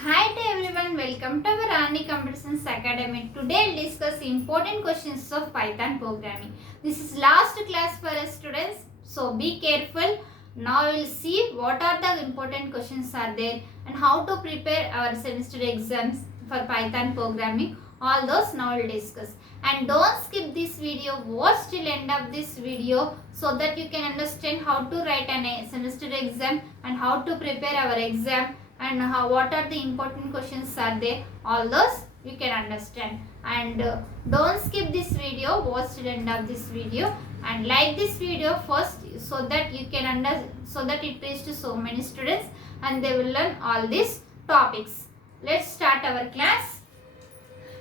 Hi to everyone, welcome to our Rani Computer Science Academy. Today we'll discuss important questions of Python programming. This is last class for us students, so be careful. Now we'll see what are the important questions are there and how to prepare our semester exams for Python programming. All those now we'll discuss. And don't skip this video, watch till end of this video so that you can understand how to write a semester exam and how to prepare our exam and what are the important questions are there, all those you can understand. And don't skip this video, watch till end of this video and like this video first so that you can so that it reaches to so many students and they will learn all these topics. Let's start our class.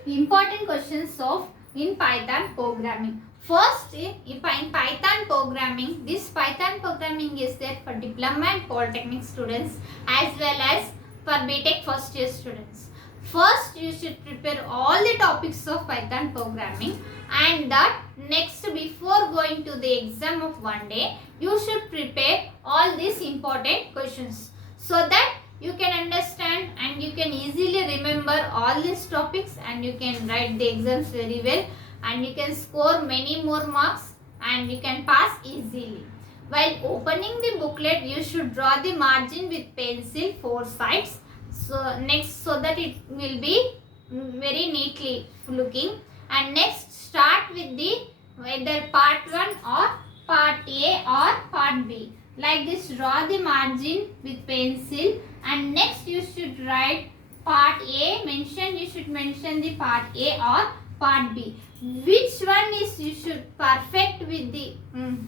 Important questions of in Python programming. First, in Python programming, this Python programming is there for diploma and polytechnic students as well as for BTech first year students. First, you should prepare all the topics of Python programming, and that next, before going to the exam of one day, you should prepare all these important questions so that you can understand and you can easily remember all these topics and you can write the exams very well and you can score many more marks and you can pass easily. While opening the booklet, you should draw the margin with pencil 4 sides. So next, so that it will be very neatly looking. And next, start with the either part 1 or part A or part B. Like this, draw the margin with pencil and next you should write part A. You should mention the part A or part B. Which one is you should perfect with the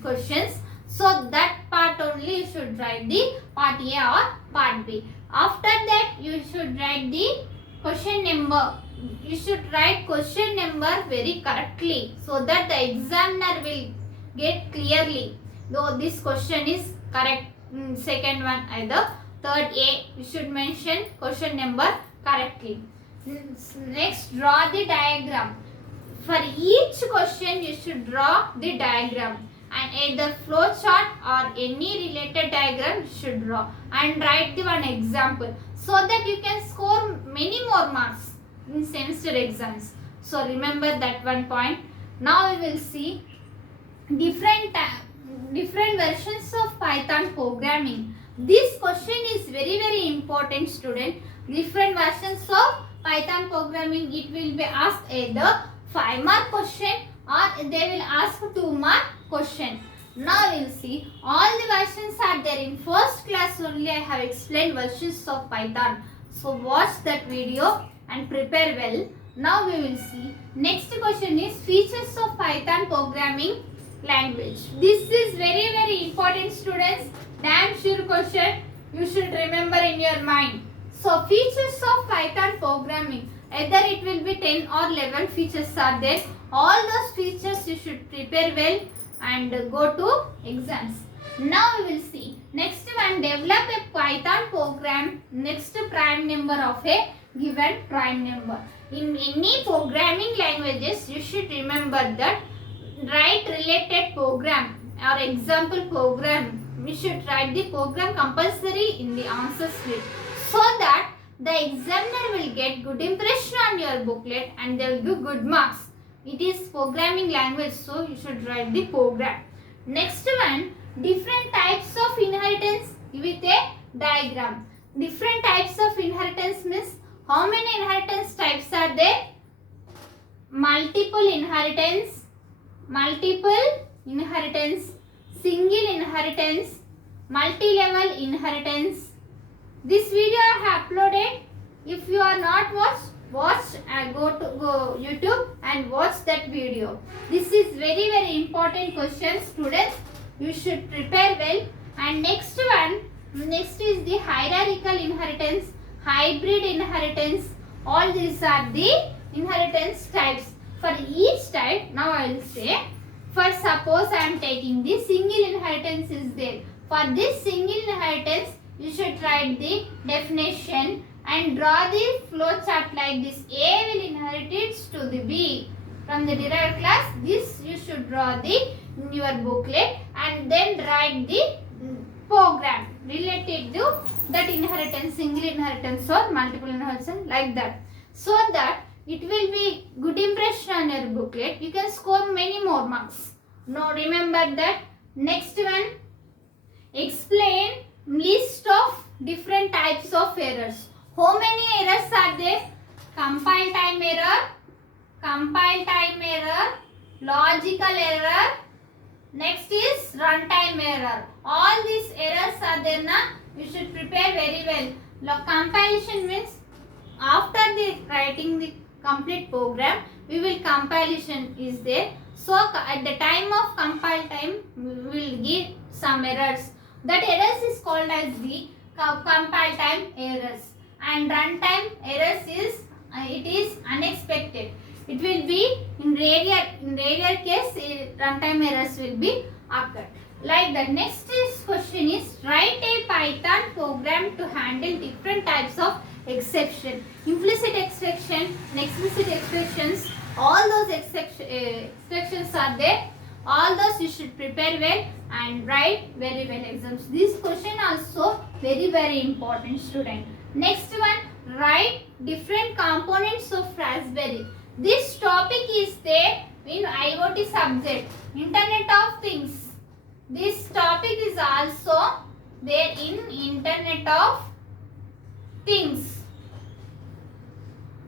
questions, so that part only you should write the part A or part B. After that you should write the question number. You should write question number very correctly so that the examiner will get clearly though this question is correct. Second one either third A, you should mention question number correctly. Next, draw the diagram. For each question you should draw the diagram and either flow chart or any related diagram you should draw and write the one example so that you can score many more marks in semester exams. So remember that one point. Now we will see different versions of Python programming. This question is very important, student. Different versions of Python programming, it will be asked either 5-mark question or they will ask 2-mark question. Now we will see all the versions are there. In first class only I have explained versions of Python. So watch that video and prepare well. Now we will see next question is features of Python programming language. This is very important, students. Damn sure question you should remember in your mind. So features of Python programming, either it will be 10 or 11 features are there. All those features you should prepare well and go to exams. Now we will see next one, develop a Python program next prime number of a given prime number. In any programming languages you should remember that write related program or example program. We should write the program compulsory in the answer script so that the examiner will get good impression on your booklet and they will give good marks. It is programming language, so you should write the program. Next one, different types of inheritance with a diagram. Different types of inheritance means how many inheritance types are there? Multiple inheritance, single inheritance, multi-level inheritance. This video I have uploaded. If you are not watch and go to YouTube and watch that video. This is very important question, students. You should prepare well. And next is the hierarchical inheritance, hybrid inheritance. All these are the inheritance types. For each type, now I will say, for suppose I am taking the single inheritance is there. For this single inheritance, you should write the definition and draw the flow chart like this. A will inherit it to the B. From the derived class, this you should draw the in your booklet and then write the program related to that inheritance, single inheritance or multiple inheritance, like that. So that it will be good impression on your booklet. You can score many more marks. Now remember that. Next one, explain list of different types of errors. How many errors are there? Compile time error, logical error, next is runtime error. All these errors are there na. You should prepare very well. Compilation means after the writing the complete program, we will compilation is there. So at the time of compile time, we will give some errors. That errors is called as the compile time errors. And runtime errors is it is unexpected. It will be in rare case runtime errors will be occurred. Like the next question is write a Python program to handle different types of exception. Implicit exception and explicit exceptions. All those exceptions are there. All those you should prepare well and write very well exams. This question also very important, student. Next one, write different components of Raspberry. This topic is there in IoT subject, Internet of Things. This topic is also there in Internet of Things.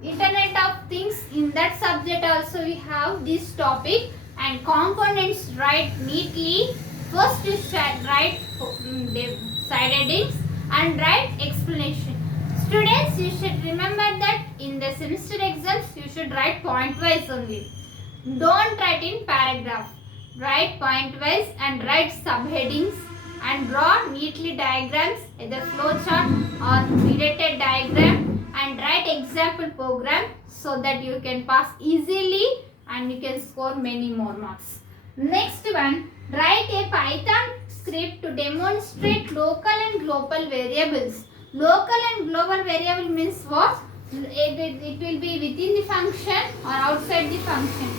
Internet of Things, in that subject also we have this topic, and components write neatly. First you should write the side headings and write explanation. Students, you should remember that in the semester exams you should write point wise only. Don't write in paragraph. Write point wise and write subheadings and draw neatly diagrams, either flowchart or related diagram, and write example program so that you can pass easily and you can score many more marks. Next one, write a Python script to demonstrate local and global variables. Local and global variable means what? It will be within the function or outside the function.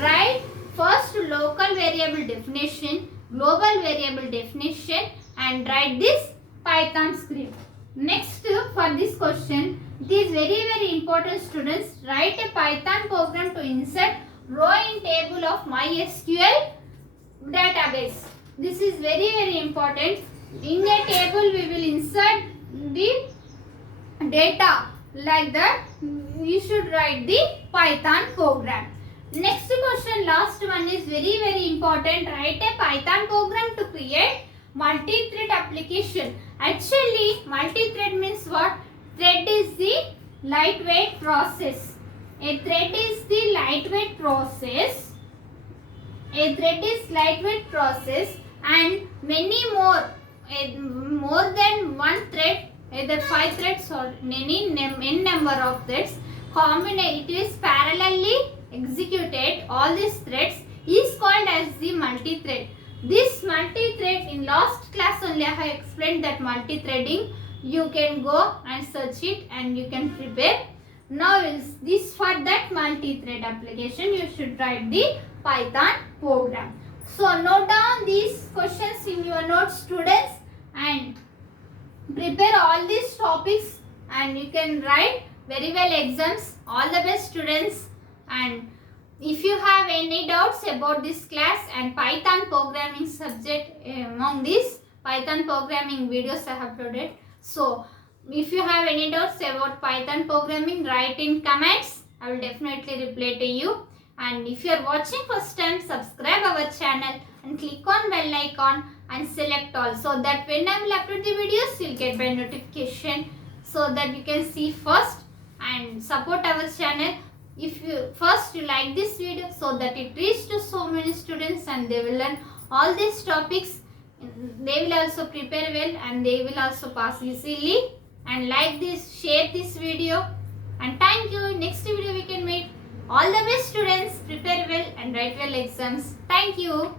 Write first local variable definition, global variable definition, and write this Python script. Next, for this question, it is very important, students. Write a Python program to insert row in table of MySQL database. This is very important. In a table we will insert the data, like that you should write the Python program. Next question, last one is very important. Write a Python program to create multi-thread application. Actually, multi-thread means what? Thread is the lightweight process. A thread is the lightweight process. A thread is lightweight process, and many more, more than one thread, either 5 threads or n number of threads, it is parallelly executed. All these threads is called as the multi-thread. This multi-thread, in last class only I have explained that multi-threading. You can go and search it and you can prepare. Now is this for that multi-thread application you should write the Python program. So note down these questions in your notes, students, and prepare all these topics and you can write very well exams. All the best, students. And if you have any doubts about this class and Python programming subject, among these Python programming videos I have uploaded. So if you have any doubts about Python programming, write in comments. I will definitely reply to you. And if you are watching first time, subscribe our channel and click on bell icon and select all, so that when I will upload the videos you will get by notification, so that you can see first and support our channel. If you first you like this video, so that it reaches to so many students and they will learn all these topics. They will also prepare well and they will also pass easily. And like this, share this video, and thank you. Next video we can meet. All the best, students. Prepare well and write well exams. Thank you.